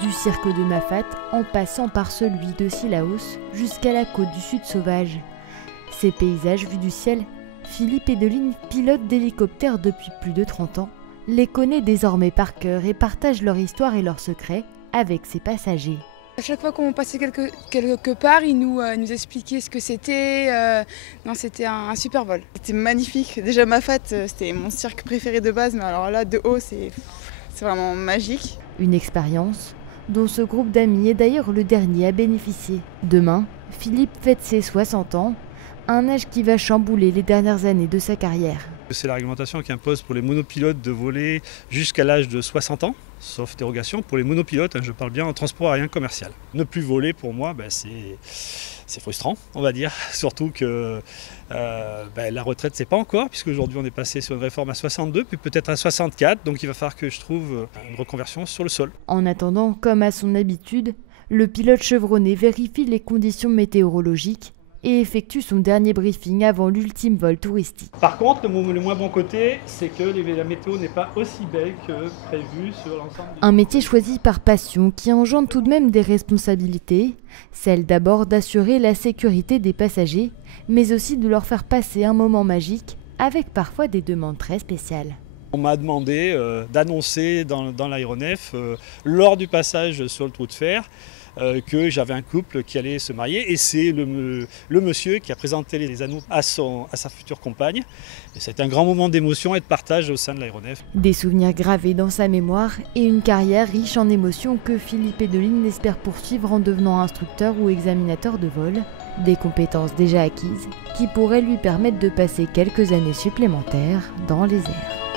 du cirque de Mafate en passant par celui de Cilaos jusqu'à la côte du Sud sauvage. Ces paysages vus du ciel, Philippe Edeline, pilote d'hélicoptère depuis plus de 30 ans, les connaît désormais par cœur et partage leur histoire et leurs secrets avec ses passagers. À chaque fois qu'on passait quelque part, il nous expliquait ce que c'était. C'était un super vol. C'était magnifique. Déjà Mafate, c'était mon cirque préféré de base, mais alors là, de haut, c'est vraiment magique. Une expérience dont ce groupe d'amis est d'ailleurs le dernier à bénéficier. Demain, Philippe fête ses 60 ans, un âge qui va chambouler les dernières années de sa carrière. C'est la réglementation qui impose pour les monopilotes de voler jusqu'à l'âge de 60 ans, sauf dérogation pour les monopilotes, je parle bien en transport aérien commercial. Ne plus voler pour moi, c'est frustrant, on va dire, surtout que la retraite c'est pas encore, puisque aujourd'hui on est passé sur une réforme à 62, puis peut-être à 64, donc il va falloir que je trouve une reconversion sur le sol. En attendant, comme à son habitude, le pilote chevronné vérifie les conditions météorologiques et effectue son dernier briefing avant l'ultime vol touristique. Par contre, le moins bon côté, c'est que la météo n'est pas aussi belle que prévu sur l'ensemble. Un métier choisi par passion qui engendre tout de même des responsabilités, celle d'abord d'assurer la sécurité des passagers, mais aussi de leur faire passer un moment magique, avec parfois des demandes très spéciales. On m'a demandé d'annoncer dans l'aéronef, lors du passage sur le trou de fer, que j'avais un couple qui allait se marier, et c'est le monsieur qui a présenté les anneaux à sa future compagne. C'était un grand moment d'émotion et de partage au sein de l'aéronef. Des souvenirs gravés dans sa mémoire et une carrière riche en émotions que Philippe Edeline espère poursuivre en devenant instructeur ou examinateur de vol. Des compétences déjà acquises qui pourraient lui permettre de passer quelques années supplémentaires dans les airs.